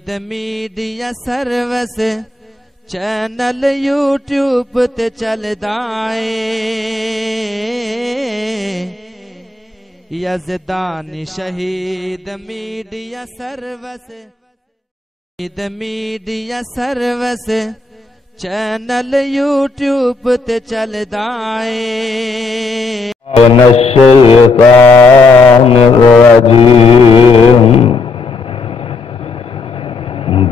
Media service channel YouTube تے چلدا اے یزدانی شہید میڈیا سروس چینل یوٹیوب تے چلدا اے من الشیطان الرجیم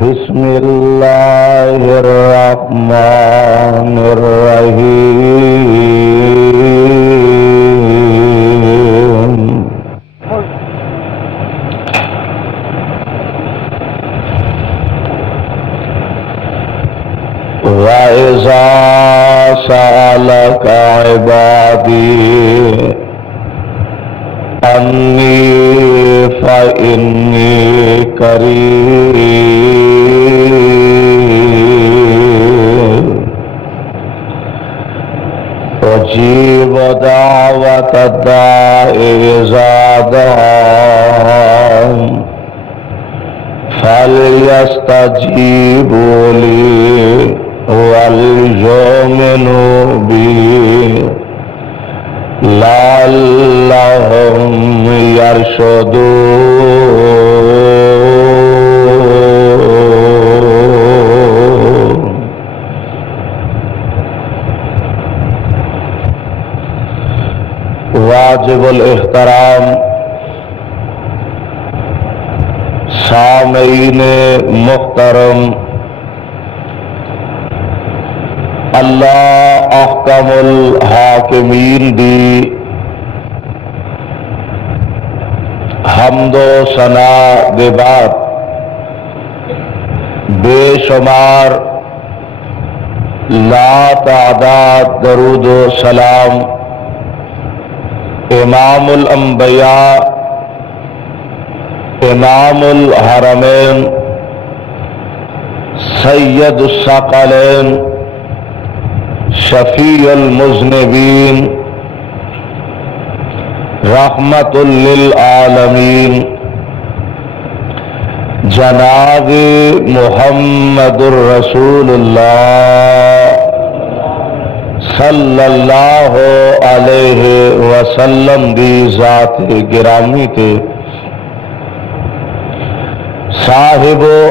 بسم اللہ الرحمن الرحیم وَإِذَا سَأَلَكَ عِبَادِي أَنِّي فَإِنِّي قَرِيبٌ أُجِيبُ دَعْوَةَ الدَّاعِ إِذَا دَعَانِ فَلْيَسْتَجِيبُوا لِي وَلْيُؤْمِنُوا بِي لَعَلَّهُمْ يَرْشُدُونَ واجب الاحترام سامعین محترم، اللہ احکم الحاکمین دی حمد و ثنا دے بعد بے شمار لا تعداد درود و سلام امام الانبیاء امام الحرمین سید الثقلین شفیع المذنبین رحمت للعالمین جناب محمد الرسول اللہ صلی اللہ علیہ وسلم دی ذات گرامی تے صاحبوں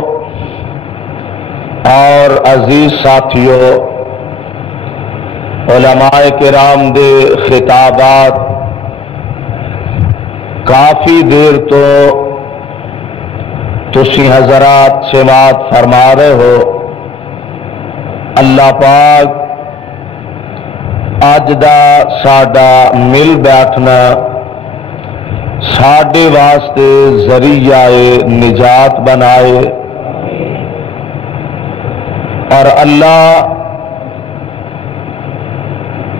اور عزیز ساتھیوں، علماء کرام دے خطابات کافی دیر تو تسی حضرات سماعت فرما رہے ہو۔ اللہ پاک اج دا ساڈا مل بیٹھنا ساڈے واسطے ذریعہ نجات بنائے، اور اللہ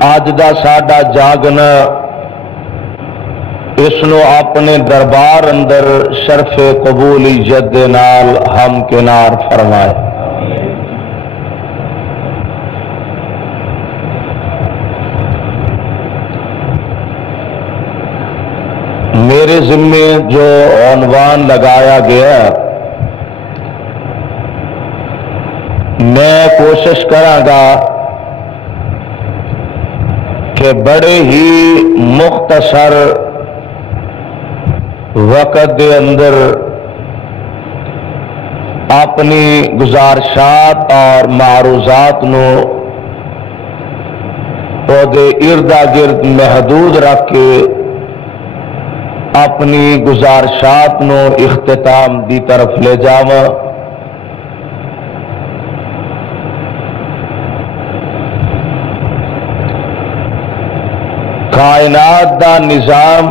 اج دا ساڈا جاگنا اس نو اپنے دربار اندر شرف قبولیت دے نال ہم کنار فرمائے۔ میرے ذمے جو عنوان لگایا گیا، میں کوشش کراں گا کہ بڑے ہی مختصر وقت دے اندر اپنی گزارشات اور معروضات نو دے اردا گرد محدود رکھ کے اپنی گزارشات نو اختتام دی طرف لے جاواں۔ کائنات دا نظام،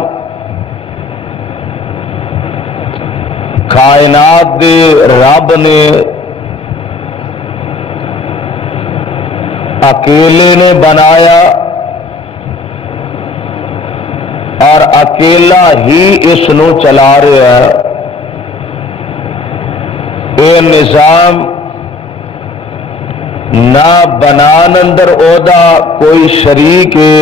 کائنات دے رب نے اکیلے نے بنایا اور اکیلا ہی اس نو چلا رہا ہے۔ یہ نظام نہ بنان اندر اودا کوئی شریک ہے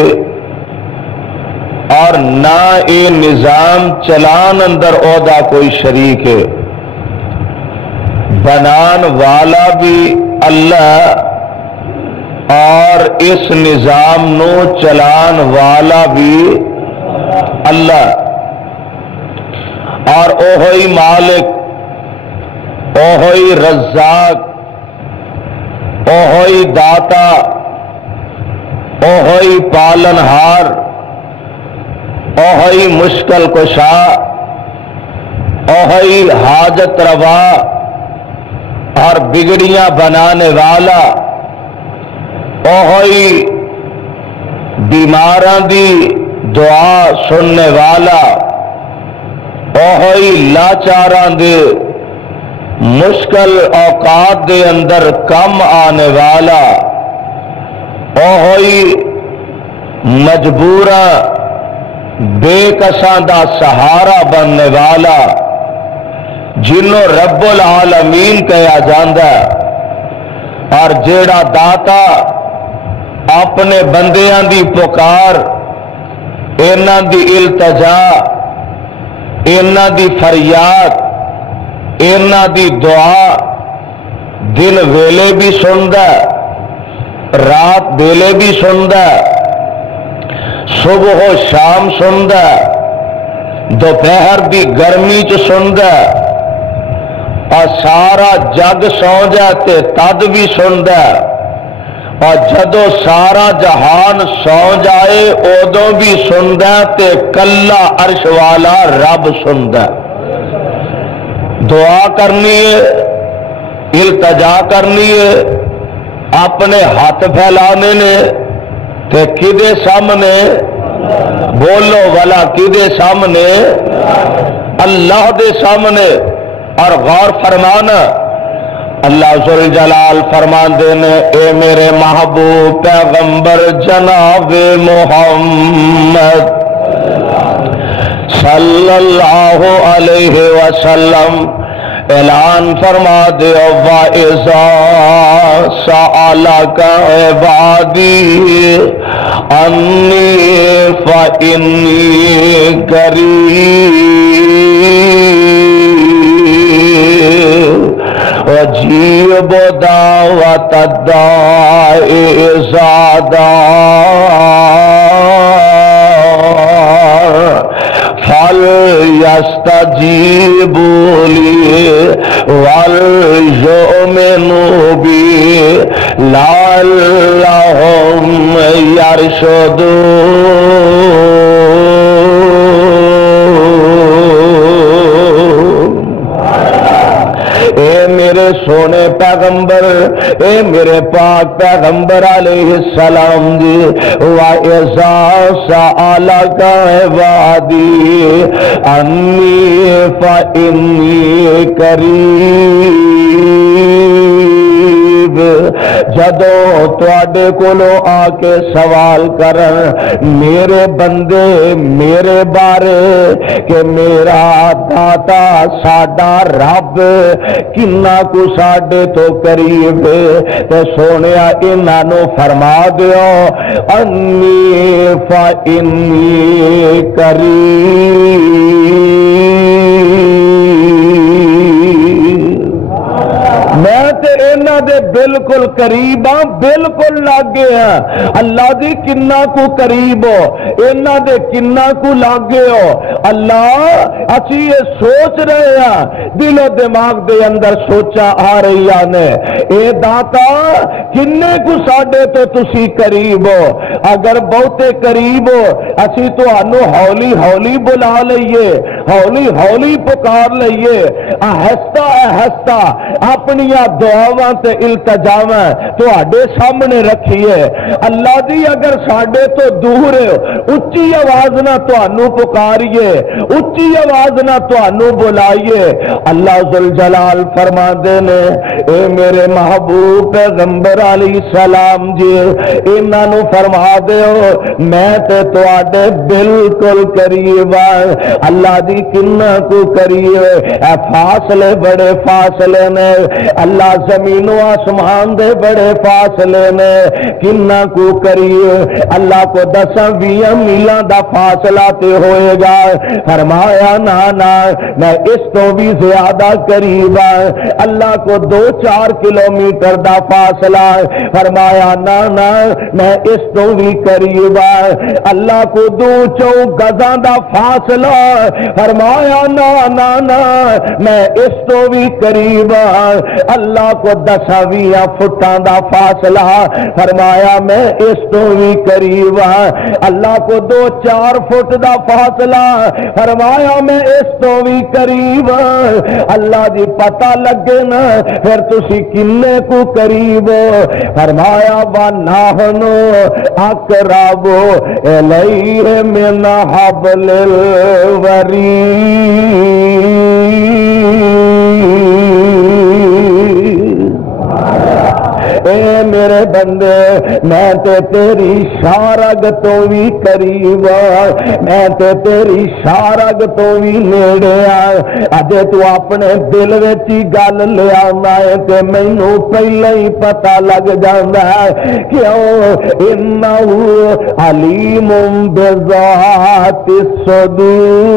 اور نہ یہ نظام چلان اندر عہدہ کوئی شریک ہے، بنان والا بھی اللہ اور اس نظام نو چلان والا بھی اللہ، اور اوہی مالک، اوہی رزاق، اوہی داتا، اوہی پالنہار، اوہی مشکل کشا، اوہی حاجت روا اور بگڑیاں بنانے والا، اوہی بیماراں دی دعا سننے والا، اوہی لاچاراں دے مشکل اوقات دے اندر کم آنے والا، اوہی مجبوراں بے کساں دا سہارا بننے والا، جنوں رب العالمین کہا جاندا ہے، اور جیڑا داتا اپنے بندیاں دی پکار، انہاں دی التجا، انہاں دی فریاد، انہاں دی دعا دن ویلے بھی سندا ہے، رات ویلے بھی سندا ہے، صبح و شام سندا ہے، دوپہر دی گرمی چ سندا ہے، اور سارا جگ سو جائے تے تد بھی سندا ہے، اور جدو سارا جہان سو جائے ادو بھی سندا ہے تے کلا عرش والا رب سندا ہے۔ دعا کرنی ہے، التجا کرنی ہے، اپنے ہاتھ پھیلانے نے تے کدے سامنے؟ بولو والا کدے سامنے؟ اللہ دے سامنے۔ اور غور فرمانا، اللہ ذوالجلال فرماندے نے اے میرے محبوب پیغمبر جناب محمد صلی اللہ علیہ وسلم اعلان فرما دے وَإِذَا سَأَلَكَ عِبَادِي أَنِّي فَإِنِّي قَرِيبٌ أُجِيبُ دَعْوَةَ الدَّاعِ إِذَا دَعَانِ فَلْيَسْتَجِيبُوا لِي وَلْيُؤْمِنُوا بِي لَعَلَّهُمْ يَرْشُدُونَ۔ اے میرے سونے پیغمبر، اے میرے پاک پیغمبر علیہ السلام جی، وَإِذَا سَأَلَكَ عِبَادِي أَنِّي فَإِنِّي قَرِيبٌ، جدو تواڈے کولوں آ کے سوال کرن میرے بندے میرے بارے کہ میرا داتا ساڈا رب کنا کو ساڈے تو قریب تے سونیا انہاں نو فرما دیو انی فإنی قریب، میں تے انہاں دے بالکل قریب ہاں، بالکل لاگے ہاں۔ اللہ دی کنا کو قریب ہو، انہاں دے کنا کو لاگے ہو۔ اللہ اچھی یہ سوچ رہے ہیں، دل و دماغ دے اندر سوچا آ رہی نے، اے داتا کنے کو ساڈے تو تسی قریب ہو، اگر بہتے قریب ہو اسی تو انو ہولی ہولی بلا لئیے، ہولی ہولی پکار لئیے، آہستہ آہستہ اپنی دعاواں تے التجاواں تواڈے سامنے رکھیے۔ اللہ دی اگر ساڈے تو دور ہے، اچھی آواز نہ تانوں پکاریے، اچھی آواز نہ تانوں بلائیے۔ اللہ ذوالجلال فرما دے نے اے میرے محبوب پیغمبر علیہ السلام جی، انہاں نو فرما دیو میں تے تواڈے بالکل قریب ہاں۔ اللہ دی کنا کو قریب، اے فاصلے بڑے فاصلے نے، اللہ زمین و آسمان دے بڑے فاصلے نے کنا کو کریے اللہ کو 10-20 میلاں دا فاصلہ تے ہوئے گا فرمایا نا نا میں اس تو بھی زیادہ قریب اللہ کو 2-4 کلومیٹر دا فاصلہ فرمایا نا نا میں اس تو بھی قریب اللہ کو 2-4 گزاں دا فاصلہ فرمایا نا نا نا میں اس تو بھی قریب اللہ کو 10-20 فٹاں دا فاصلہ فرمایا میں اس تو بھی قریب اللہ کو 2-4 فٹ دا فاصلہ فرمایا میں اس تو بھی قریب اللہ جی پتہ لگے نا پھر تسی کنے کو قریب فرمایا وَنَحْنُ أَقْرَبُ إِلَيْهِ مِنْ حَبْلِ اے میرے بندے میں تے تیری شارگ تو بھی قریب میں تے تیری شارگ تو بھی نیڑے اجے تو اپنے دل وچ ہی گل لے آنا ہے تے مینوں پہلے ہی پتہ لگ جاندا ہے کیوں انہو علیم بذات الصدور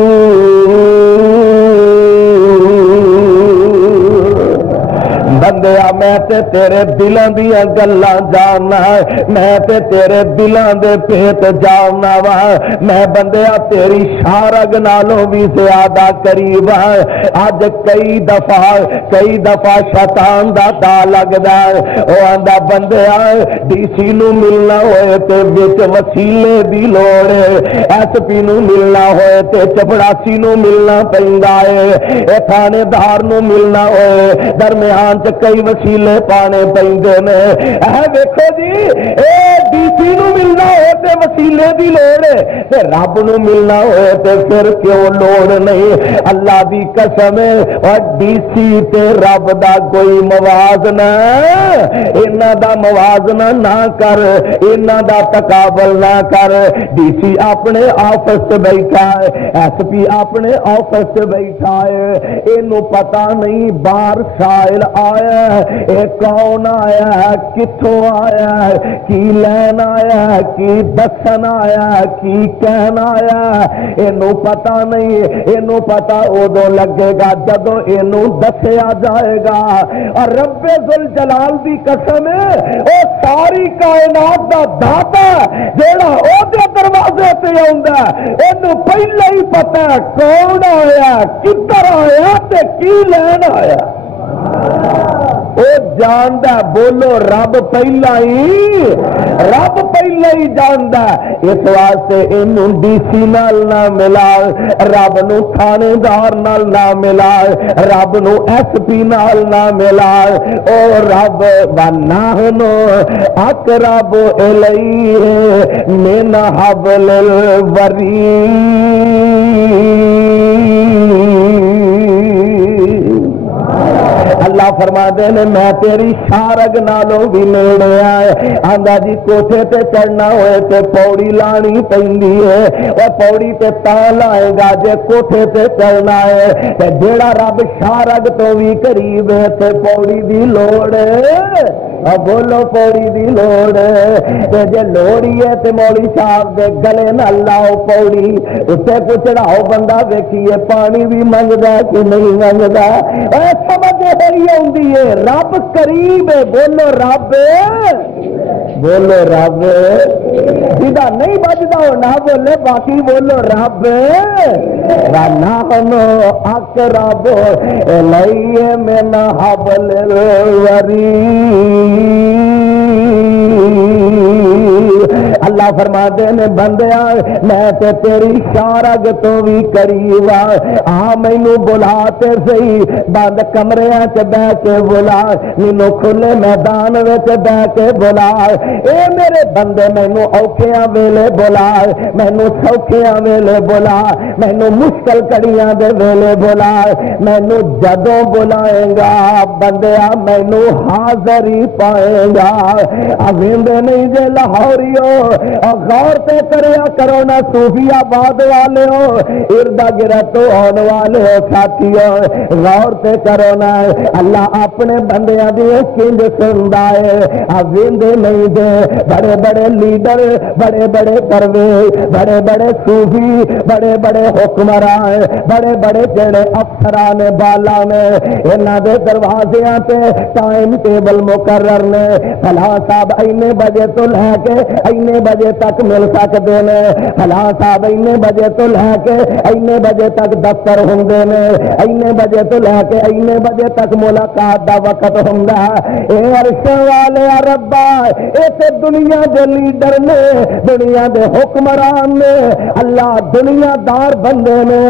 بندیا میں تے تیرے دلاں دیاں گلاں جاننا ہے میں تے تیرے دلاں دے پیت جاننا وا میں بندیا تیری شارگ نالوں بھی زیادہ قریب ہے اج کئی دفعہ شیطان دا دا لگدا ہے او آندا بندیا ڈی سی نو ملنا ہوئے تے وچ وسیلے دی لوڑ ہے ایس پی نو ملنا ہوئے تے چپڑاسی نو ملنا پیندا ہے اے تھانے دار نو ملنا ہوئے درمیان کئی وسیلے پانے پیندے نے اے دیکھو جی اے ڈی سی نو ملنا ہوئے تے وسیلے دی لوڑ ہے تے رب نو ملنا ہوئے تے پھر کیوں لوڑ نہیں اللہ دی قسم اور ڈی سی تے رب دا کوئی موازنہ انہاں دا موازنہ نہ کر انہاں دا تقابل نہ کر ڈی سی اپنے آفس تے بیٹھا ہے ایس پی اپنے آفس تے بیٹھا ہے اینو پتہ نہیں باہر سائل آیا اے کون آیا ہے کتھوں آیا ہے کی لین آیا ہے کی دسن آیا ہے کی کہن آیا ہے اینو پتہ نہیں اینو پتہ ادو لگے گا جدو اینو دسیا جائے گا اور رب ذوالجلال دی قسم ہے او ساری کائنات دا داتا جیڑا او دے دروازے تے آوندا اینو پہلے ہی پتہ ہے کون آیا کدھر آیا تے کی لین آیا او جاندا بولو رب پہلا ہی جاندا اس واسطے اینو ڈی سی نال نہ ملا رب نو تھانے دار نال نہ ملا رب نو ایس پی نال نہ ملا او رب وَنَحْنُ أَقْرَبُ إِلَيْهِ مِنْ حَبْلِ الْوَرِيدِ اللہ فرما دے نے میں تیری شارگ نالوں بھی نیڑے آئے آندا جی کوٹھے تے چڑھنا ہوئے تے پوڑی لانی پیندی ہے اور پوڑی تے تاں لائے گا جے کوٹھے تے چڑھنا ہے تے جیڑا رب شارگ تو بھی قریب ہے تے پوڑی دی لوڑ ہے بولو پوڑی دی لوڑ تے جے لوڑی ہے تے مولی صاحب دے گلے نہ لاؤ پوڑی اسے کو چڑھاؤ بندہ دیکھیے پانی بھی منگدا کہ نہیں منگدا اے سمجھ ہوئی ہوندی ہے رب قریب ہے بولو رب سیدھا نہیں بجدا ہو نہ بولے باقی بولو رب وَنَحْنُ أَقْرَبُ إِلَيْهِ مِنْ حَبْلِ الْوَرِيدِ اللہ فرما دے نے بندیا میں تے تیری شارگ تو بھی قریب آ مینوں بلا تے صحیح بند کمریاں چ بیٹھ کے بلا مینوں کھلے میدان وچ بیٹھ کے بلا اے میرے بندے مینوں اوکھیاں ویلے بلا مینوں سوکھیاں ویلے بلا مینوں مشکل کڑیاں دے ویلے بلا مینوں جدوں بلائے گا بندیا مینوں حاضر ہی پائے گا اویندے نہیں جے لاہوریو اور غور سے کریا کرو نا صوفی آباد والے ہو، اردا گرد ہونے والے ہو ساتھیوں، غور سے کرو نا اللہ اپنے بندیاں دی کنج سندا ہے، ویندے نہیں دے بڑے بڑے لیڈر، بڑے بڑے درویش، بڑے بڑے صوفی، بڑے بڑے حکمران، بڑے بڑے جڑے افسران بالا نے انہاں دے دروازیاں تے ٹائم ٹیبل مقرر نے، فلاں صاحب اینے بجے تو لے کے اینے بجے تک مل سکتے نے، فلاں صاحب اینے بجے تو لے کے اینے بجے تک دفتر ہوندے نے، اینے بجے تو لے کے اینے بجے تک ملاقات دا وقت ہوندا ہے۔ اے عرش والے ربا، اے تے دنیا دے لیڈر نے، دنیا دے حکمران نے، اللہ دنیا دار بندے نے،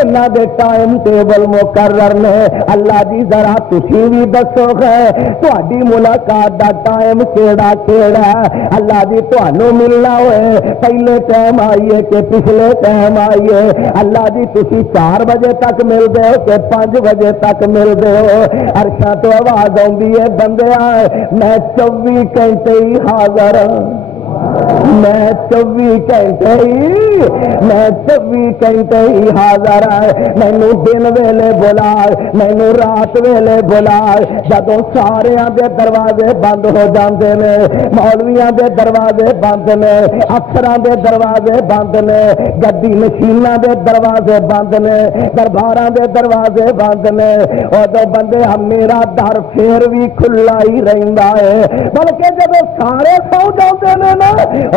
انہاں دے ٹائم ٹیبل مقرر نے۔ اللہ جی ذرا تسی بھی دسو گے تہاڈی ملاقات دا ٹائم کیڑا کیڑا ہے؟ اللہ جی تہانوں ملنا ہوئے پہلے ٹائم آئیے کہ پچھلے ٹائم آئیے؟ اللہ جی تسی 4 بجے تک ملتے ہو کہ 5 بجے تک ملتے ہو؟ عرشاں تو آواز آندی ہے بندیاں میں 24 گھنٹے ہی حاضر ہوں، میں 24 گھنٹے ہی حاضر ہے، مینوں دن ویلے بلا، مینوں رات ویلے بلا، جدوں ساریاں دے دروازے بند ہو جاندے نے، مولویاں دے دروازے بند نے، افسراں دے دروازے بند نے، گدی مشیناں دے دروازے بند نے، درباراں دے دروازے بند نے، اودوں بندے میرا در پھر بھی کھلا ہی رہندا ہے، بلکہ جدوں سارے سو جاندے نے نا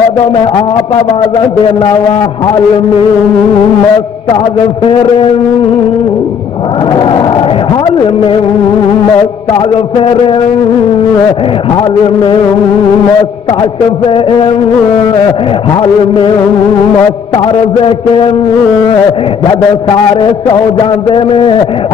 ادو میں آپ آواز دینا وا حل من مستغفر، حل من مستغفر، حل من مستشفع، حل من مسترزق۔ جب سارے سو جاندے نے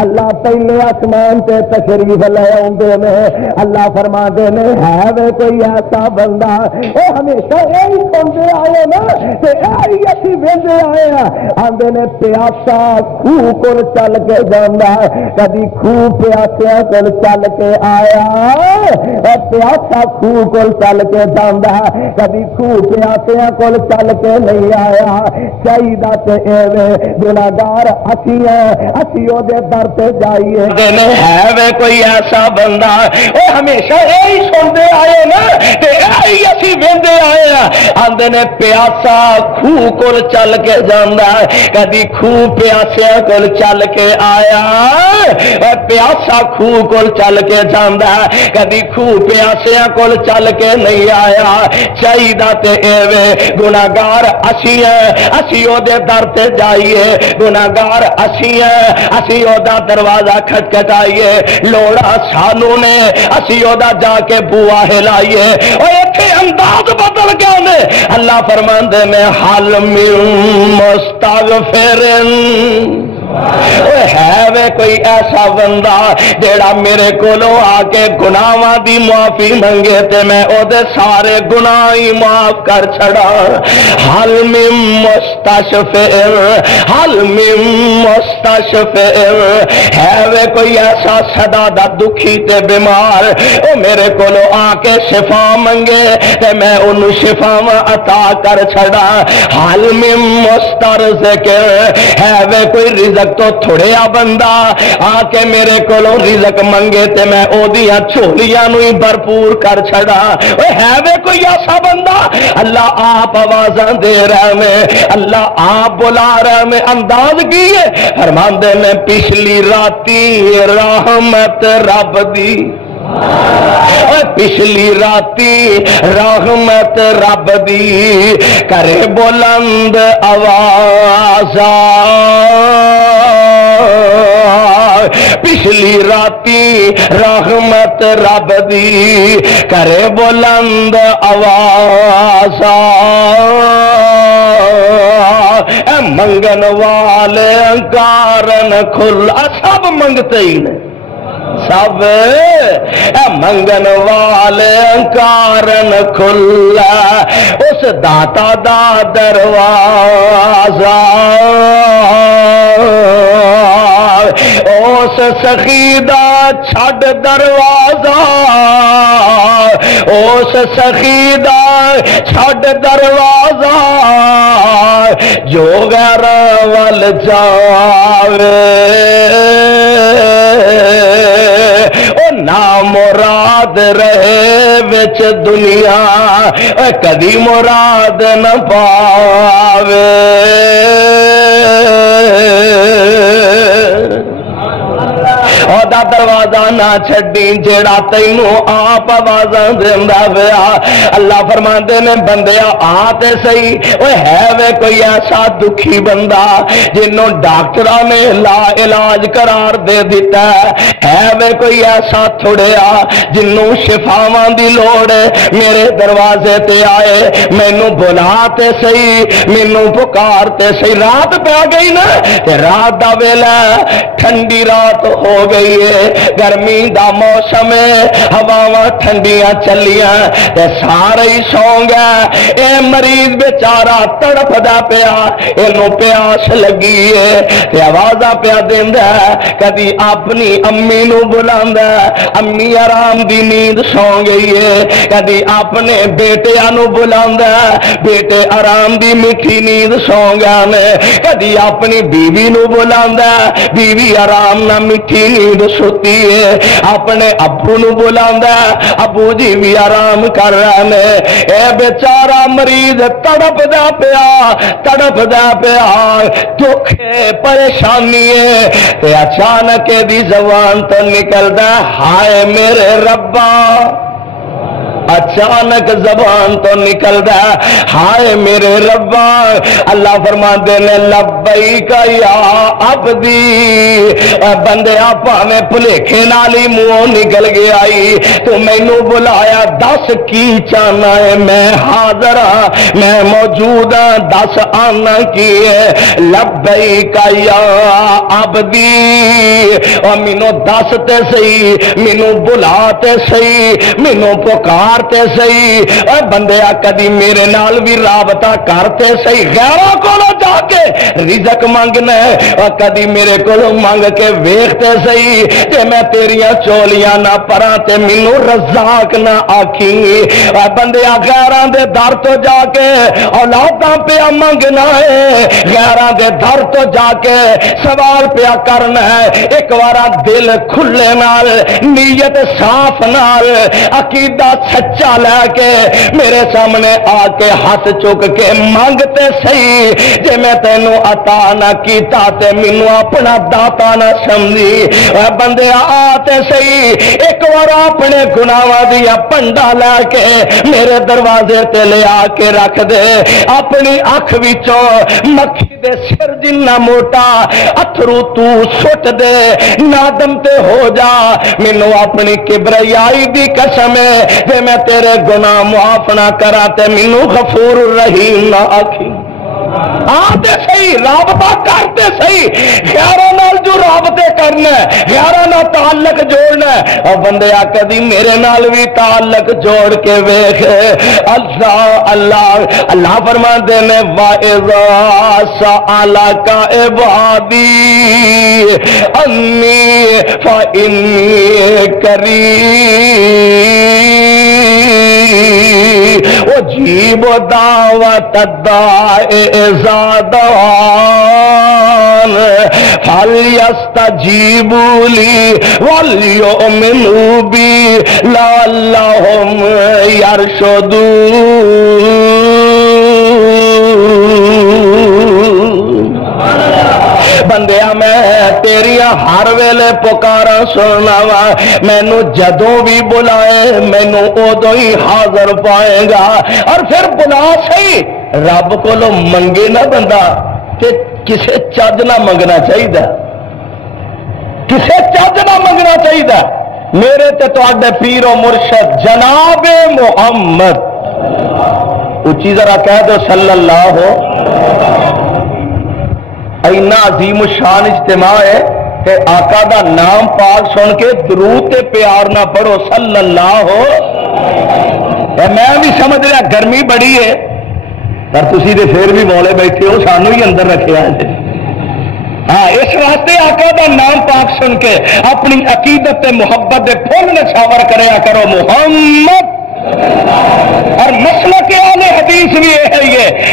اللہ پہلے آسمان تے تشریف لے آندے نے، اللہ فرماندے نے ہے وے کوئی ایسا بندہ، وہ ہمیشہ یہی سنتے آئے نا تے یہی اسی ویندے آئے ہیں، آندے نے پیاسا خوہ کول چل کے جاندا ہے، کدی خوہ پیاسیاں کول چل کے آیا، پیاسا خوہ کول چل کے جاندا ہے، کدی خوہ پیاسیاں کول چل کے نہیں آیا۔ چاہیدا تے ایویں گناہگار اسی ہیں، اسی او دے در تے جائیے، ہے وے کوئی ایسا بندہ، وہ ہمیشہ یہی سنتے آئے نا تے یہی اسی ویندے آئے ہیں، آندے نے پیاسا خوہ کول چل کے جاندا ہے، کدی خوہ پیاسیاں کول چل کے آیا، پیاسا خوہ کول چل کے جاندا ہے، کدی خوہ پیاسیاں کول چل کے نہیں آیا۔ چاہیدا تے ایویں گناہگار اسی ہیں، اسی او دے در تے جائیے، گناہگار اسی ہیں، اسی او دا دروازہ کھٹکھٹائیے، لوڑا سانو نے اسی او دا جا کے بوا ہلائیے۔ اور ایتھے انداز بدل گیا نے، اللہ فرماندے میں حل من مستغفر، ہے وے کوئی ایسا بندہ جیڑا میرے کولو آ کے گناہاں دی معافی منگے تے میں او دے سارے گناہ ہی معاف کر چھڑا۔ حل من مستشفع، حل من مستشفع، ہے وے کوئی ایسا سدا دا دکھی تے بیمار او میرے کولو آ کے شفا منگے تے میں انہوں شفا عطا کر چھڑا۔ حل من مسترزق، ہے وے کوئی رزق تو تھوڑیا بندہ آ کے میرے کولو رزق منگے تے میں او دیاں جھولیاں نو ہی بھرپور کر چھڑا۔ اوے ہے وے کوئی ایسا بندہ، اللہ آپ آوازاں دے رہے میں، اللہ آپ بلا رہے میں، انداز کی ہے فرماندے میں پچھلی راتی رحمت رب دی، پچھلی راتی رحمت رب دی کرے بلند آواز، پچھلی راتی رحمت رب دی کرے بلند آواز، اے منگن والے کارن کھلا، سب منگتے ہی نے، سب منگن والے کارن کھلا اس داتا دا دروازہ، او اس سخی دا چھڈ دروازہ اس سخی دا چھڈ دروازہ جو غیر ول جاوے او نا مراد رہے وچ دنیا کدی مراد نہ پاوے دروازہ نہ چھڈی جیڑا تینوں آپ آوازاں دیندا پیا اللہ فرماندے نے بندیا آ تے صحیح اوے ہے وے کوئی ایسا دکھی بندہ جنوں ڈاکٹراں نے لا علاج قرار دے دیتا ہے وے کوئی ایسا تھوڑیا جنوں شفاواں دی لوڑ ہے میرے دروازے تے آئے مینوں بلا تے صحیح مینوں پکار تے صحیح رات پہ گئی نا تے رات دا ویلا ٹھنڈی رات ہو گئی ہے گرمی دا موسم ہے ہواواں ٹھنڈیاں چلیاں تے سارے ہی سو گئے اے مریض بیچارہ تڑپدا پیا اینوں پیاس لگی ہے تے آوازاں پیا دیندا ہے کدی اپنی امی نو بلاندا امی آرام دی نیند سو گئی ہے کدی اپنے بیٹیاں نو بلاندا بیٹے آرام دی میٹھی نیند سو گئے نے کدی اپنی بیوی نو بلاندا بیوی آرام نہ میٹھی نیند سوتی ہے اپنے ابو نو بلاندا ابو جی بھی آرام کر رہے نے اے بیچارہ مریض تڑپدا پیا دکھ پریشانی ہے تے اچانک دی زبان تو نکلدا ہائے میرے ربا اچانک زبان تو نکلدا ہائے میرے ربا اللہ فرماندے نے لبیک یا عبدی بندیا پاویں بھلیکھے نال ہی منہوں نکل گیا تو مینوں بلایا دس کی چاہنا ہے میں حاضر ہاں میں موجود ہاں دس آنا کی ہے لبیک یا عبدی اور مینوں دس تے صحیح مینوں بلا تے صحیح مینوں پکار تے صحیح اور بندیا کدی میرے نال بھی رابطہ کرتے صحیح غیروں کو جا کے رزق منگنا اور کدی میرے کو منگ کے ویکھتے صحیح تے میں تیریاں چولیاں نہ پراں تے مینوں رزاق نہ آکھی اور بندیا غیراں دے در تو جا کے اولاداں پیا منگنا ہے غیراں دے در تو جا کے سوال پیا کرنا ہے ایک وارا دل کھلے نال نیت صاف نال عقیدہ سچا لے کے میرے سامنے آ کے ہاتھ چک کے مانگتے صحیح جے میں تینوں عطا نہ کیتا تے مینوں اپنا داتا نہ سمجھی بندے آتے صحیح ایک بار اپنے گناہاں دیا پنڈا لے کے میرے دروازے تے لے آ کے رکھ دے اپنی اکھ وچوں مکھی دے سر جنہ موٹا اتھرو تو سٹ دے نادم تے ہو جا مینوں اپنی کبریائی دی قسم ہے تے میں تیرے گناہ معاف نہ کرا تے مینوں غفور الرحیم نہ آکھی آتے صحیح رابطہ کرتے صحیح غیروں نال جو رابطے کرنا ہے غیروں نال تعلق جوڑنا ہے اور بندے کدی میرے نال بھی تعلق جوڑ کے ویکھ اللہ اللہ اللہ فرماندے نے وَإِذَا سَأَلَكَ عِبَادِي أَنِّي فَإِنِّي قَرِيبٌ أُجِيبُ دَعْوَةَ الدَّاعِ إِذَا دَعَانِ فَلْيَسْتَجِيبُوا لِي وَلْيُؤْمِنُوا بِي لَعَلَّهُمْ يَرْشُدُونَ بندیا میں تیریاں ہر ویلے پکارا سننا وا مینوں جدوں بھی بلائے مینوں ادوں ہی حاضر پائے گا اور پھر بلا صحیح رب کو منگے نہ بندہ کہ کسے چج نہ منگنا چاہیے کسے چج نہ منگنا چاہیے میرے تے تواڈے پیر و مرشد جناب محمد اچھی ذرا کہہ دو صلی اللہ ہو اینا عظیم الشان اجتماع ہے کہ آقا دا نام پاک سن کے درود تے پیار نہ پڑھو صلی اللہ ہو میں بھی سمجھ رہا گرمی بڑی ہے پر تسی دے پھر بھی مولے بیٹھے ہو سانو ہی اندر رکھیا ہے ہاں اس واسطے آقا دا نام پاک سن کے اپنی عقیدت تے محبت دے پھول نچھاور کریا کرو محمد. اور مسلک اہل حدیث بھی یہ ہے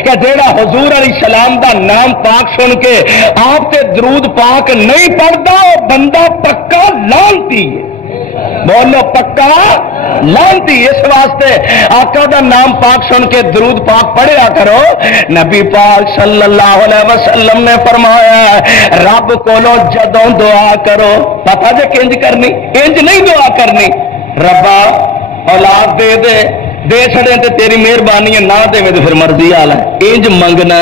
کہ جیڑا حضور علیہ السلام دا نام پاک سن کے آپ تے درود پاک نہیں پڑھتا وہ بندہ پکا لعنتی ہے. بولو پکا لعنتی. اس واسطے آقا دا نام پاک سن کے درود پاک پڑھیا کرو. نبی پاک صلی اللہ علیہ وسلم نے فرمایا رب کولو جدوں دعا کرو پتہ جے کنج کرنی انج نہیں دعا کرنی ربا اولاد دے دے دے چھڑے تے تیری مہربانی ہے نہ دے میں تو پھر مرضی والا ہے انج منگنا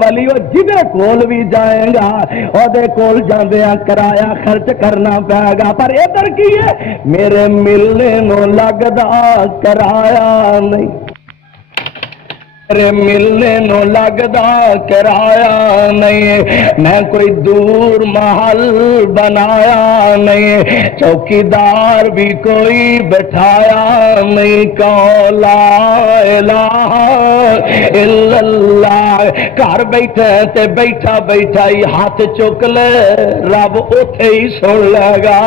والی وہ جدے کول بھی جائے گا وہ کول جاندیاں کرایا خرچ کرنا پائے گا. پر ادھر کی ہے میرے ملنے نو لگدا کرایا نہیں میرے ملنے نو لگدا کرایا نہیں میں کوئی دور محل بنایا نہیں چوکیدار بھی کوئی بٹھایا نہیں. لا الہ الا اللہ گھر بیٹھے تے بیٹھا بیٹھا ہی ہاتھ چک لے رب اوتھے ہی سن لے گا.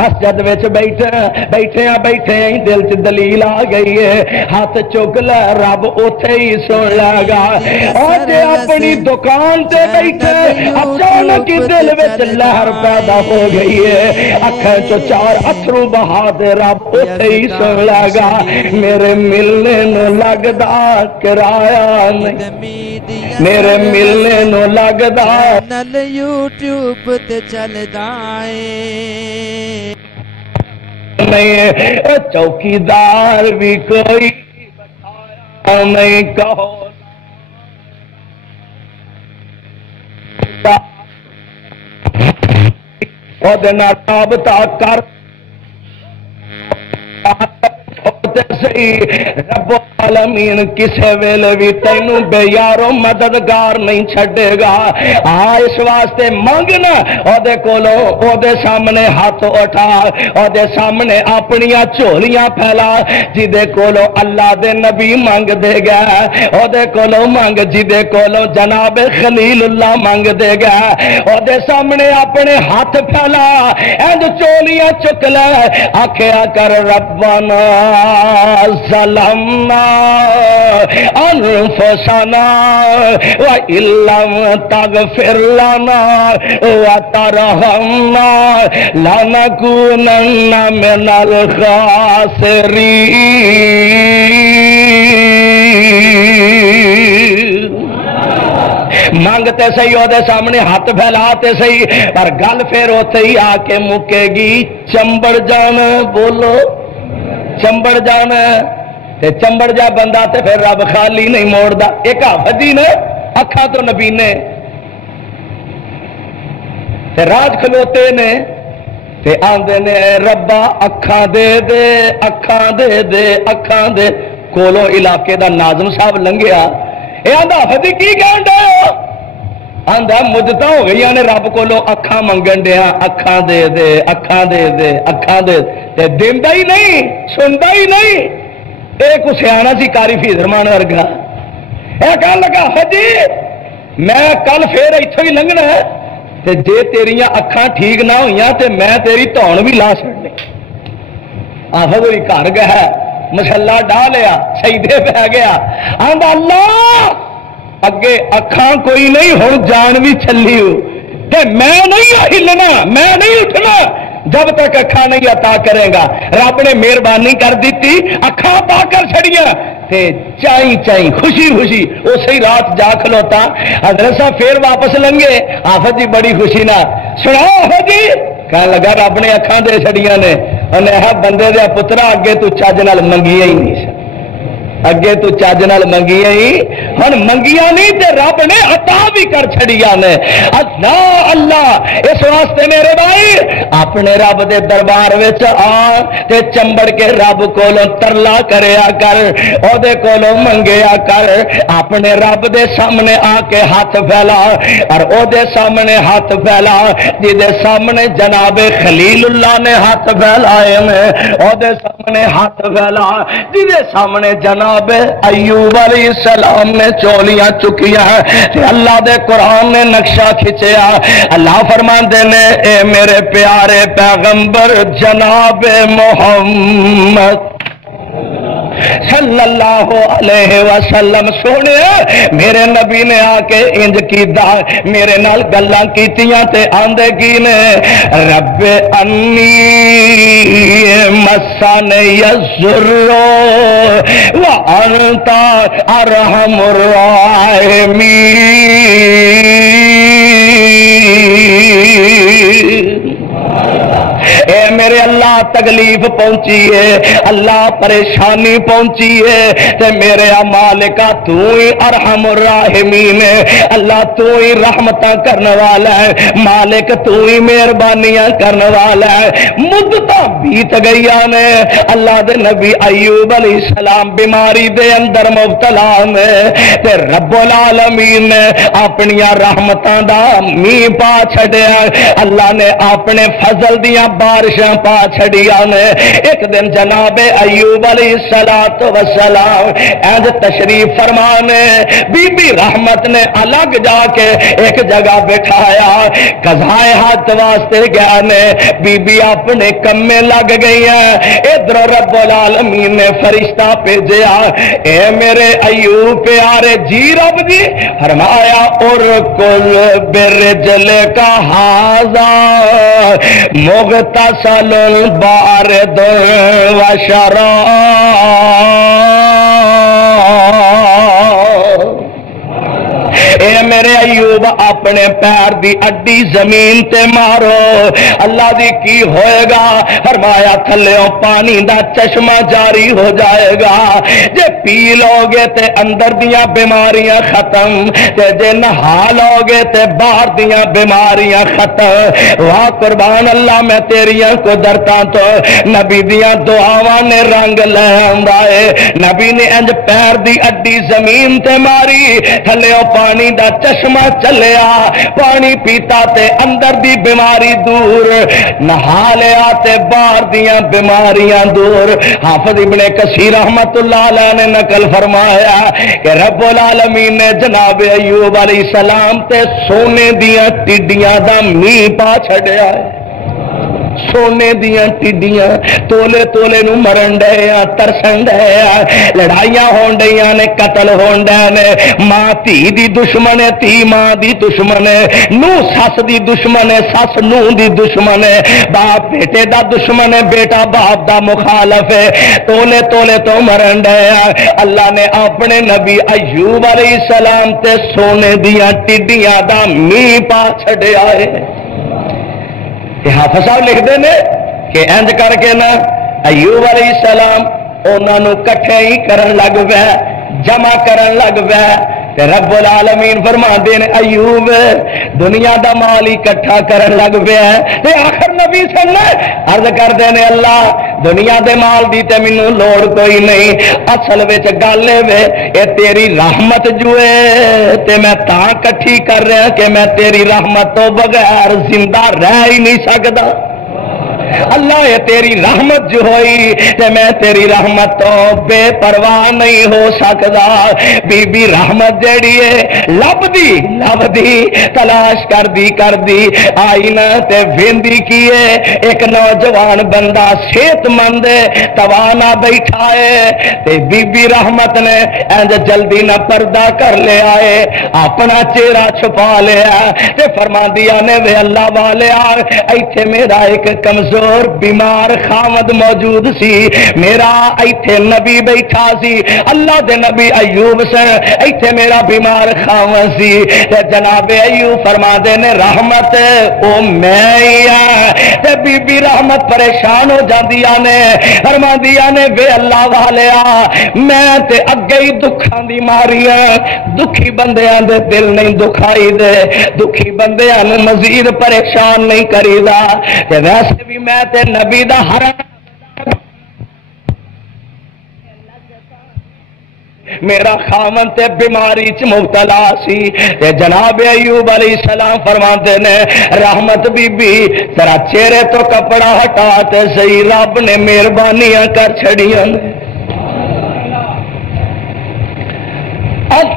مسجد وچ بیٹھے ہی دل چ دلیل آ گئی ہے ہاتھ چک لے رب اوتھے سن لگا. اور جے اپنی دکان تے بیٹھے اچانک دل وچ لہر پیدا ہو گئی ہے اکھاں چوں چار اتھرو بہا دے رب اوتھے ہی سن لگا. میرے ملنے نو لگدا کرایا نہیں میرے ملنے نو لگدا نل یوٹیوب تے چلدا اے نہیں چوکیدار بھی کوئی نہیں کہو رابطہ کر رب العالمین کسے ویلے بھی تینوں بے یارو مددگار نہیں چھڑے گا. اس واسطے مانگنا اودے کولو اودے سامنے ہاتھ اٹھا اودے سامنے اپنیاں جھولیاں پھیلا جدے کولو اللہ دے نبی مانگ دے گا اودے کولو مانگ جدے کولو جناب خلیل اللہ مانگ دے گا اودے سامنے اپنے ہاتھ پھیلا اینج جھولیاں چک لے آکھیا کر ربنا ظلمنا انفسنا وإن لم تغفر لنا وترحمنا لنكونن من الخاسرين. مانگتے صحیح وہ سامنے ہاتھ پھیلاتے صحیح پر گل پھر اوتھے ہی آ کے مکے گی چمبڑ جانا. بولو چمبڑ جانا تے چمبڑ جا بندہ تے پھر رب خالی نہیں موڑدا. ایک حافظی نے اکھاں تو نبی نے تے راج کھلوتے نے تے آندے نے ربا اکھاں دے دے اکھاں دے دے اکھاں دے. کولو علاقے دا ناظم صاحب لنگیا اے آندا حافظی کی کہن دے ہو آندا مدتاں ہو گئی نے رب کولو اکھاں منگن دیا اکھاں دے دے اکھاں دے دے اکھاں دے تے دیندا ہی نہیں سندا ہی نہیں. ایک سیاح سی کاری فیضرمان ورگا یہ کہنے لگا حجی میں کل پھر اتوں ہی لنگنا تے جے تیریاں اکھاں ٹھیک نہ ہوئیاں تے میں تیری دھون بھی لا چھڑنی. آفت ہوئی گھر گیا مسلا ڈا لیا سجدے پہ گیا آندا اللہ اگے اکھاں کوئی نہیں ہوں جان بھی چلی ہو تے میں نہیں ہلنا میں نہیں اٹھنا جب تک اکھاں نہیں عطا کرے گا. رب نے مہربانی کر دیتی اکھاں عطا کر چھڑیاں تے چائی چائی خوشی خوشی اسی رات جا کھلوتا. حضرت صاحب پھر واپس لنگے آفت جی بڑی خوشی نہ سناؤ آفت جی کہنے لگا رب نے اکھاں دے چھڑیاں نے انہیں بندے دے پترا اگے تو چج نال منگیا ہی نہیں اگے تو چج نال منگیا ہی ہن منگیا نہیں تے رب نے عطا بھی کر چھڑیا نے. اللہ اللہ اس واسطے میرے بھائی اپنے رب دے دربار وچ آ تے چمبڑ کے رب کولوں ترلا کریا کر او دے کولوں منگیا کر. اپنے رب دے سامنے آ کے ہاتھ پھیلا اور او دے سامنے ہاتھ پھیلا جی دے سامنے جناب خلیل اللہ نے ہاتھ پھیلائے نے او دے سامنے ہاتھ پھیلا جی دے سامنے جناب جناب ایوب علیہ السلام نے چولیاں چکیاں تے اللہ دے قرآن نے نقشہ کھچیا. اللہ فرماندے نے اے میرے پیارے پیغمبر جناب محمد صلی اللہ علیہ وسلم سونے میرے نبی نے آ کے انج کیتا میرے نال گلاں کیتیاں تے آندے کی نے رب انی مسن یزر وانت ارحم الراحمین. اے میرے اللہ تکلیف پہنچی ہے, اللہ پریشانی پہنچی ہے تے میرے مالکا تو ہی ارحم الراحمین ہے. اللہ تو ہی رحمتاں کرنے والا ہے, مالک تو ہی مہربانیاں کرنے والا ہے. مدتاں بیت گئیاں نے, اللہ دے نبی ایوب علیہ السلام بیماری دے اندر مبتلا نے تے رب العالمین نے اپنی رحمتاں دا میہ پا چھڈیا. اللہ نے اپنے فضل دیاں بارشاں پا چھڑیاں نے. ایک دن جناب ایوب علیہ السلام اینج تشریف فرمانے بی بی رحمت نے الگ جا کے ایک جگہ بٹھایا, قضائے حاجت واسطے گیا نے. بی بی اپنے کم میں لگ گئی ہیں. ادھر رب العالمین نے فرشتہ بھیجیا, اے میرے ایوب پیارے جی رب جی فرمایا اور کل برجل کا ہاذا مغتسل بارد و شراب. اے میرے ایوب اپنے پیر دی اڈی زمین تے مارو. اللہ دی کی ہوئے گا, فرمایا تھلیوں پانی دا چشمہ جاری ہو جائے گا. جے پی لوگے تے اندر دیاں بیماریاں ختم, تے جے نہا لوگے تے باہر دیاں بیماریاں ختم. واہ قربان اللہ میں تیریاں قدرتاں تو نبی دیاں دعاواں نے رنگ لے آندا ہے. نبی نے انج پیر دی اڈی زمین تے ماری, تھلیوں پانی دا چشمہ چلیا, پانی پیتا تے اندر دی بیماری دور, نہا لیا تے باہر دیاں بیماریاں دور. حافظ ابن کثیر رحمت اللہ علیہ نے نقل فرمایا کہ رب العالمین نے جناب ایوب علیہ السلام تے سونے دیاں ٹڈیاں دا میہ پا چھڑیا ہے. سونے دیاں ٹڈیاں تولے تولے نو مرن ڈے ترسن ڈے, لڑائیاں ہون ڈیاں نے, قتل ہون ڈے نے. ماں تھی دی دشمن ہے, تھی ماں دی دشمن ہے, نو سس دی دشمن ہے, سس نو دی دشمن ہے, باپ بیٹے دا دشمن ہے, بیٹا باپ دا مخالف ہے. تولے تولے تو مرن ڈے. اللہ نے اپنے نبی ایوب علیہ السلام تے سونے دیاں ٹڈیاں دا میہ پا چھڈیا ہے. حافظ صاحب لکھتے ہیں کہ انج کر کے نا ایوب علیہ السلام انہوں کٹھے ہی کرن لگ پیا, جمع کرن لگ پیا. رب العالمین فرماندے نے ایوب دنیا دا مال اکٹھا کرن لگ پیا. آخر نبی سن عرض کردے نے اللہ دنیا دے مال دی تے مینوں لوڑ کوئی نہیں, اصل وچ گل وے اے تیری رحمت جو ہے تے میں تاں کٹھی کر رہا کہ میں تیری رحمت تو بغیر زندہ رہ ہی نہیں سکدا. اللہ یہ تیری رحمت جو ہوئی تے میں تیری رحمت تو بے پرواہ نہیں ہو سکتا. بی بی رحمت جیڑی ہے لب دی تلاش کر دی آئی نا تے ویندی کیے ایک نوجوان بندہ صحت مند توانا بیٹھا ہے تے بی بی رحمت نے انج جلدی نہ پردہ کر لے آئے, اپنا چہرہ چھپا لیا تے فرما دیا نے وے اللہ والے ایتھے میرا ایک کمزور بیمار خامد موجود سی, میرا ایتھے نبی بیٹھا سی, اللہ دے نبی ایوب سے ایتھے میرا بیمار خامد سی. جناب ایوب فرما دے نے رحمت او میں ہی تے بی بی رحمت پریشان ہو جاندیاں نے, فرما دیا نے وے اللہ والیا میں تے اگے ہی دکھاں دی ماریاں, دکھی بندیاں دے دل نہیں دکھائی دے, دکھی بندیاں نو مزید پریشان نہیں کریدا. تے ویسے بھی میں تے نبی دا ہر میرا خامن تے بیماری چ مبتلا سی. تے جناب ایوب علیہ السلام فرماتے نے رحمت بی بی ذرا چہرے تو کپڑا ہٹا تے صحیح, رب نے مہربانیاں کر چھڑیاں.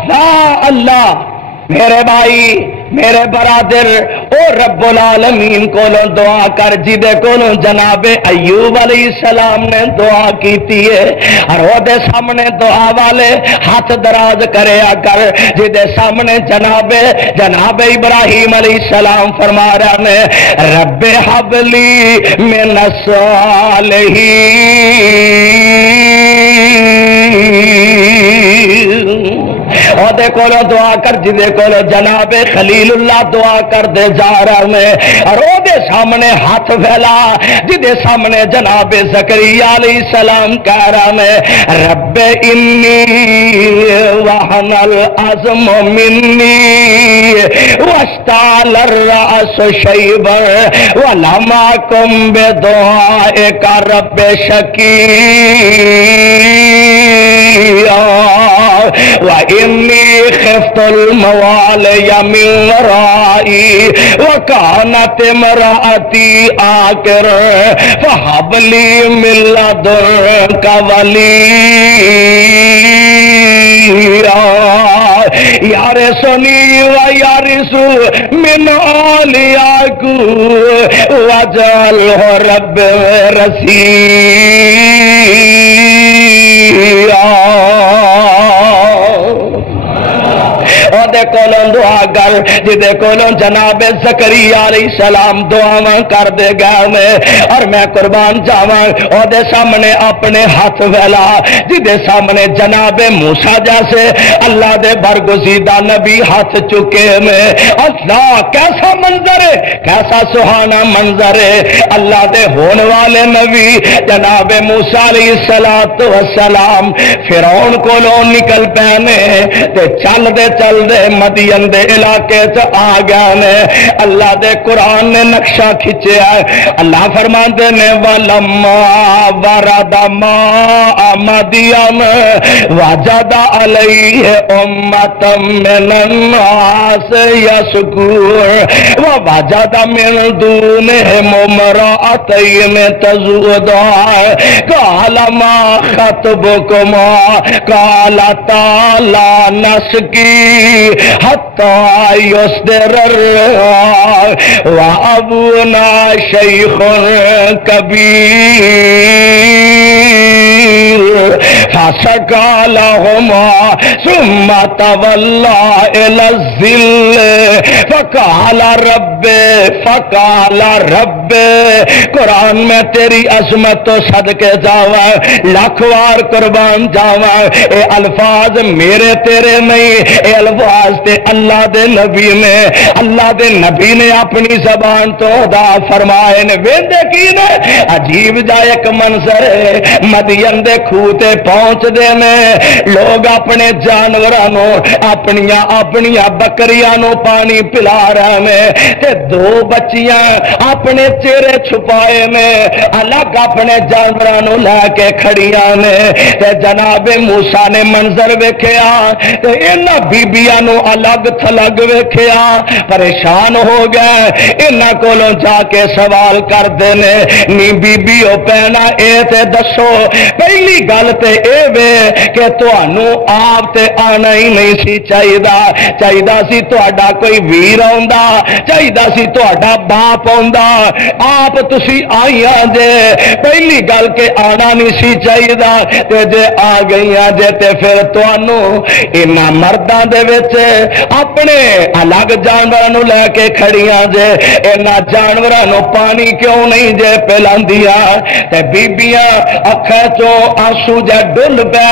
اللہ اللہ میرے بھائی میرے برادر او رب العالمین کولوں دعا کر جدے کولوں جناب ایوب علیہ السلام نے دعا کیتی ہے اور او دے سامنے دعا والے ہاتھ دراز کریا کر جدے سامنے جناب ابراہیم علیہ السلام فرما رہے ہیں رب حب لی من الصالحین دے کولو دعا کر جدے کولو جناب خلیل اللہ دعا کر دے جا رہا میں اور او دے سامنے ہاتھ پھیلا جدے سامنے جناب زکریا علیہ السلام کہہ رہا میں رب انی وحن العظم منی واشتعل الرأس شیبا ولم اکن بدعائک رب شقیا وَإِنِّي خِفْتُ الْمَوَالِيَ مِنْ وَرَائِي وَكَانَتِ امْرَأَتِي عَاقِرًا فَهَبْ لِي مِن لَّدُنكَ وَلِيًّا يَرِثُنِي وَيَرِثُ مِنْ آلِ يَعْقُوبَ وَاجْعَلْهُ رَبِّ رَضِيًّا دے کولوں دعا کر جدے کولوں جناب زکریا علیہ السلام دعاواں کر دے گئے میں اور میں قربان جاواں او دے سامنے اپنے ہاتھ پھیلا جدے سامنے جناب موسیٰ جیسے اللہ دے برگزیدہ نبی ہاتھ چکے میں اللہ کیسا منظر ہے کیسا سہانا منظر ہے اللہ دے ہونے والے نبی جناب موسیٰ علیہ السلام فرعون کولوں نکل پینے تے چل دے مدین دے علاقے چ آ گئے نے اللہ دے قرآن نے نقشہ کھچیا اللہ فرماندے نے ولما ورد ماء مدین وجد علیہ امۃ من الناس یسکون ووجد من دونہم امرأتین تذودان قال ما خطبکما قالتا لا نسقی حتی یصدر الرعاء وابونا شیخ کبیر فسقى لهما ثم تولى الى الظل فقال رب قرآن میں تیری عظمت تو صدقے جاواں لاکھ وار قربان جاواں اے الفاظ میرے تیرے نہیں اے الفاظ تے اللہ دے نبی میں اللہ دے نبی نے اپنی زبان تو ادا فرمائے نے ویندے کی نے عجیب جا ایک منظر ہے مدین دے کھوتے پہنچ دے نے لوگ اپنے جانورانوں اپنیاں بکریانوں پانی پلا رہے ہیں تے دو بچیاں اپنے چہرے چھپائے میں الگ اپنے جانورانوں لے کے کھڑیاں نے تے جناب موسیٰ نے منظر ویکھیا تے انہاں بیبیانوں الگ تھلگ ویکھیا پریشان ہو گئے انہاں کولوں جا کے سوال کر دینے نی بیبیو پہنا اے تے دسو پہلی گل تے اے وے کہ تانوں آپ تے آنا ہی نہیں سی چاہیدا سی تہاڈا کوئی ویر آوندا چاہیدا سی تہاڈا باپ آوندا آپ تسی آئیاں جے پہلی گل کہ آنا نہیں سی چاہیدا تے جے آ گئیاں جے تے پھر تانوں انہاں مرداں دے وچ اپنے الگ جانوراں لے کے کھڑیاں جے انہاں جانوراں پانی کیوں نہیں جے پلاندیاں تے بیبیاں اکھاں چوں آنسو جے ڈل پے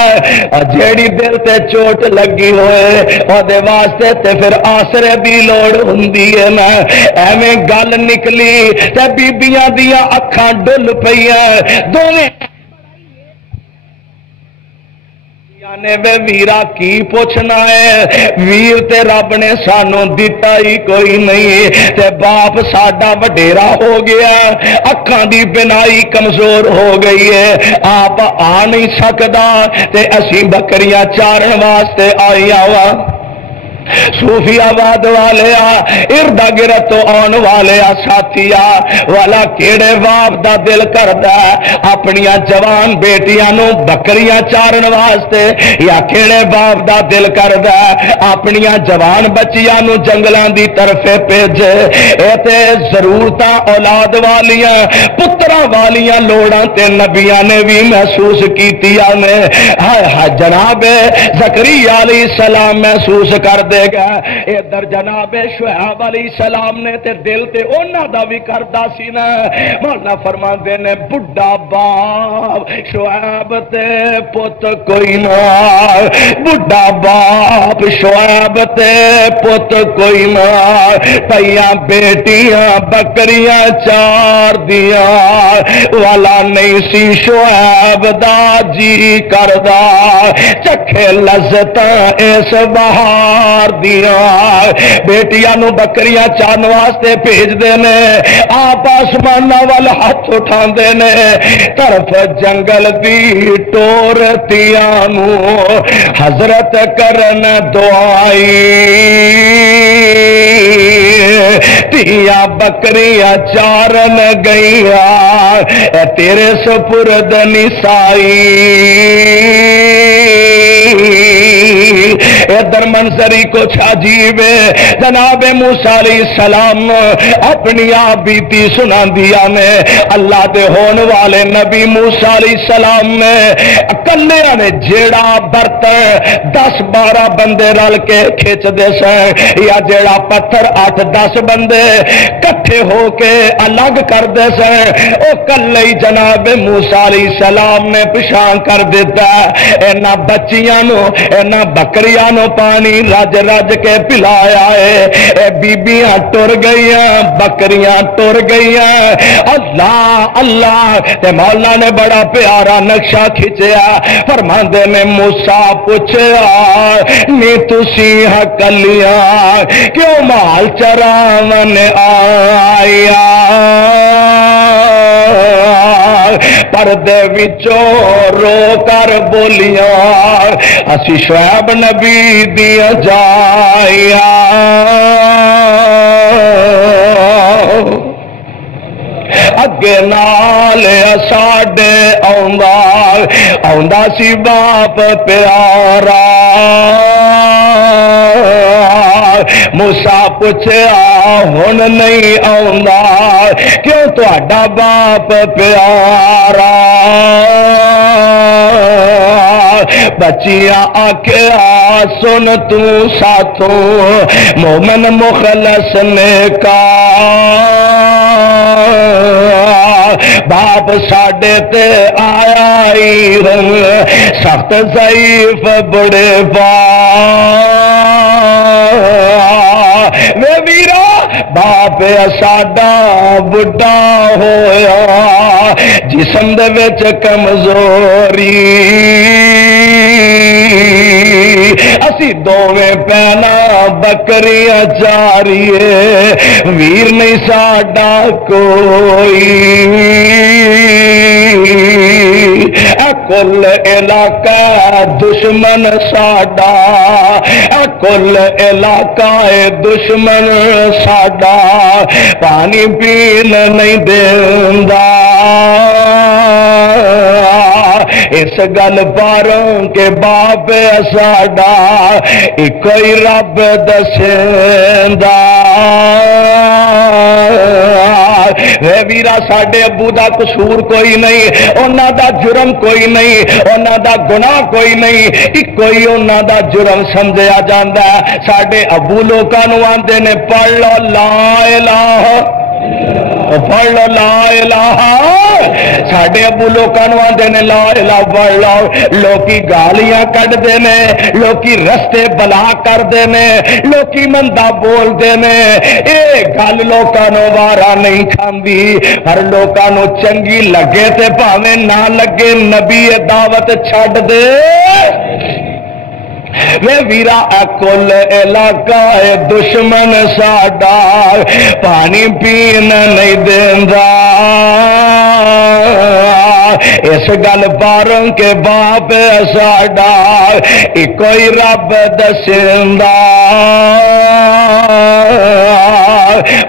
جیڑی دل تے چوٹ لگی ہوئے او دے واسطے تے پھر آسرے دی لوڑ ہوندی ہے نا ایویں گل نکلی تے بیبیاں دیاں اکھاں ڈل پئیاں دوویں نے بے ویرا کی پوچھنا ہے ویر تے رب نے سانوں دیتا ہی کوئی نہیں تے باپ ساڈا وڈیرا ہو گیا اکھاں دی بینائی کمزور ہو گئی ہے آپ آ نہیں سکدا تے اسی بکریاں چارن واسطے آئی آوا صوفیاباد والے اردا گرد تو آن والے ساتھیا والا کیڑے باپ دا دل کردا اپنی جوان بیٹیاں نو بکریاں چارن واسطے، یا کیڑے باپ دا دل کردا اپنی جوان بچیاں نو جنگلاں دی طرف بھیجے؟ اے تے ضرورتاں اولاد والیاں پتراں والیاں لوڑاں تے نبیاں نے بھی محسوس کیتیاں نے۔ جناب زکریا علیہ السلام محسوس کر دے گا، ادھر جناب شعیب علیہ السلام نے تے دل تے انہاں دا بھی کردا سی نا۔ مولا فرماندے نے بڈھا باپ شعیب تے پت کوئی نہ، بڈھا باپ شعیب تے پت کوئی نہ، پئیاں بیٹیاں بکریاں چار دیاں والا نہیں سی شعیب دا جی کردا چکھے لذتاں اس بہار دیاں۔ بیٹیاں نو بکریاں چان واسطے بھیج دے نے، آپ آسمان وال ہاتھ اٹھا دے نے، طرف جنگل دی ٹورتیاں نو حضرت کرن دعائی، تیاں بکریاں چارن گئیاں تیرے سپرد نسائی۔ ادھر منظری کچھ عجیب ہے، جناب موسیٰ علیہ السلام اپنی بیتی سنا دیا نے۔ اللہ دے ہون والے نبی موسیٰ علیہ السلام نے اکلے نے جیڑا برتن 10-12 بندے رل کے کھچ دے سن، یا جیڑا پتھر 8-10 بندے کٹھے ہو کے الگ کر دے سن، او کلے ہی جناب موسیٰ علیہ السلام نے پشان کر دیتا۔ اینا بچیاں نو اینا بکریاں نو پانی رج رج کے پلایا ہے، اے بیبیاں ٹر گئیاں بکریاں ٹر گئیاں۔ اللہ اللہ تے مولا نے بڑا پیارا نقشہ کھچیا، فرماندے نے موسیٰ پوچھیا نی تسی ہکلیاں کیوں مال چراون آیا؟ پردے وچوں رو کر بولیاں اسی شعیب نبی دیا جایا۔ اگے نال ساڈے آندا سی باپ پیارا، موسیٰ پوچھیا ہن نہیں آندا کیوں تہاڈا باپ پیارا؟ بچیاں آکھیا سن تو ساتھوں مومن مخلص نیکا، باپ ساڈے تے آیا ہی سخت ضعیف بڑے وے ویرا باپ ساڈا بڑھا ہویا جسم دے وچ کمزوری، اسی دوویں پینا بکریاں چاریے ویر نہیں ساڈا کوئی، کل علاقہ دشمن ساڈا، کل علاقہ دشمن ساڈا پانی پین نہیں دیندا، اس گل پاروں کے باپ ساڈا ایک ہی رب دسیندا۔ وے ویرا ساڈے ابو دا قصور کوئی نہیں، انہاں دا جرم کوئی نہیں، انہاں دا گناہ کوئی نہیں، ایک ہی انہاں دا جرم سمجھیا جاندا ہے۔ ساڈے ابو لوکاں نوں آندے نے پڑھ لو لا الہ، پڑھ لو لا الہ، ساڈے ابو لوکاں نوں آندے نے لا الہ پڑھ لو، لوکی گالیاں کڈدے نے، لوکی رستے بلا کردے نے، لوکی مندا بولدے نے، اے گل لوکاں نوں وارا نہیں کھاندی، پر لوکاں نوں چنگی لگے تے بھاویں نہ لگے نبی دعوت چھڈ دے۔ وے ویرا کل علاقہ دشمن ساڈا پانی پین نہیں دیندا، اس گل باروں کے باپ ساڈا کوئی رب دسندا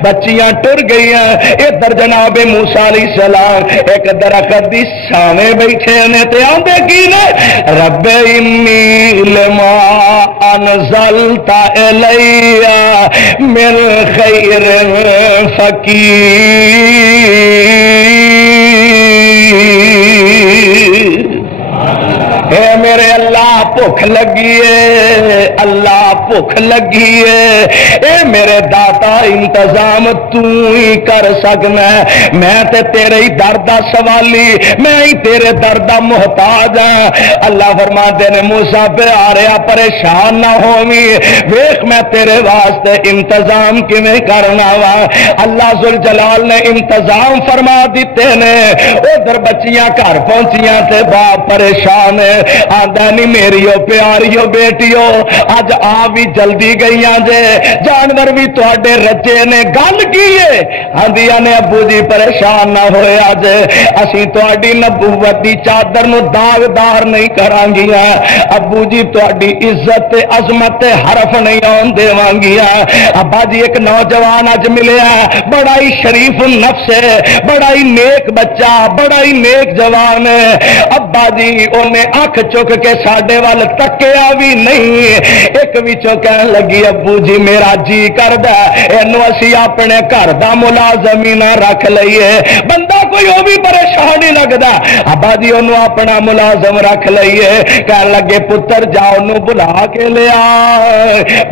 بچیاں ٹر گئی ادھر جناب موسیٰ علیہ السلام ایک درخت دی سامنے بیٹھے نے تے آندے کی نے رب انی لما انزلت الی من خیر فقیر اے میرے اللہ بھوک لگی ہے اللہ بھوک لگی ہے اے میرے داتا انتظام تو ہی کر سکنا میں تے تیرے ہی درد دا سوالی میں ہی تیرے درد دا محتاج ہاں اللہ فرماتے نے موسیٰ پہ آ رہا پریشان نہ ہووی ویکھ میں تیرے واسطے انتظام کیویں کرنا وا اللہ ذوالجلال نے انتظام فرما دیتے نے ادھر بچیاں گھر پہنچیاں تے باپ پریشان ہے آدھا نہیں میریو پیاریو بیٹیو اج آ بھی جلدی گئیاں جے جانور بھی تواڈے رچے نے گل کیے آندیاں نے ابو جی پریشان نہ ہوئے اج اسی تواڈی نبوت دی چادر نو داغدار نہیں کران گیاں ابو جی تواڈی عزت تے عظمت تے حرف نہیں آن دیواں گیاں ابا جی ایک نوجوان اج ملیا بڑا ہی شریف النفس ہے بڑا ہی نیک بچہ بڑا ہی نیک جوان ہے ابا جی انہیں اکھ چک کے ساڈے وال تکیا بھی نہیں ایک وچوں کہن لگی ابو جی میرا جی کردا اینو اسی اپنے گھر دا ملازم ہی نہ رکھ لئیے بندہ کوئی وہ بھی پریشان ہی لگدا ابا جی انہوں اپنا ملازم رکھ لئیے کہن لگے پتر جاؤ انہوں بلا کے لیا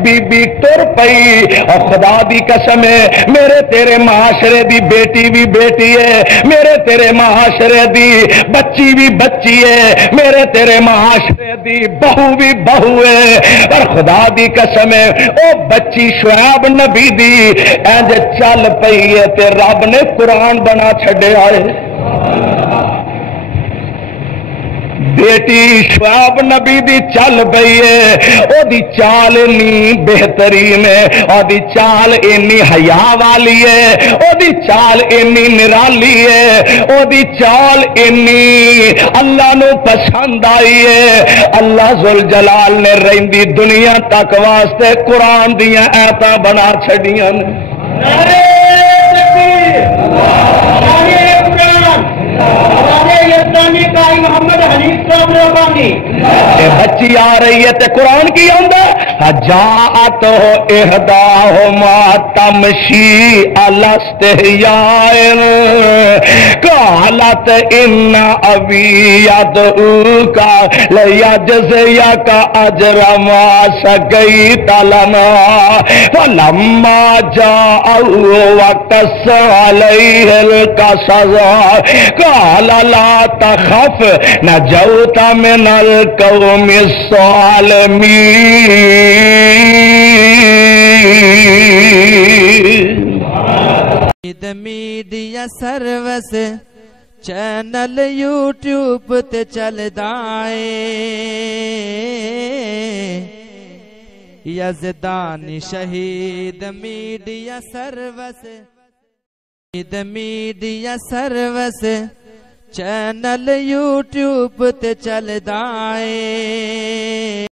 بی بی تر پئی اور خدا دی قسم ہے میرے تیرے معاشرے دی بیٹی بھی بیٹی ہے میرے تیرے معاشرے دی بچی بھی بچی ہے میرے تیرے معاشرے دی بہو بھی بہو ہے پر خدا دی قسم ہے او بچی شعیب نبی دی انج چل پئی ہے تے رب نے قرآن بنا چھڈے آئے بیٹی شعیب نبی دی چل پئی ہے او دی چال انی بہترین ہے او دی چال انی حیا والی ہے او دی چال انی نرالی ہے او دی چال انی اللہ نو پسند آئی ہے اللہ ذوالجلال نے رہندی دنیا تک واسطے قرآن دیاں آیتاں بنا چھڈیاں نے محمد حنیف صاحب ربانی بچی آ رہی ہے تے قرآن کی آندا جاءت احداہما تمشی علی استحیاء قالت ان ابی یدعوک لیجزیک اجر ما سقیت لنا فلما جاءه وقص علیہ القصص قال لا تخف نجوت من القوم الظالمین میڈیا سروس چینل یوٹیوب تے چلدا اے یزدانی شہید media service media service channel YouTube تے چلدا اے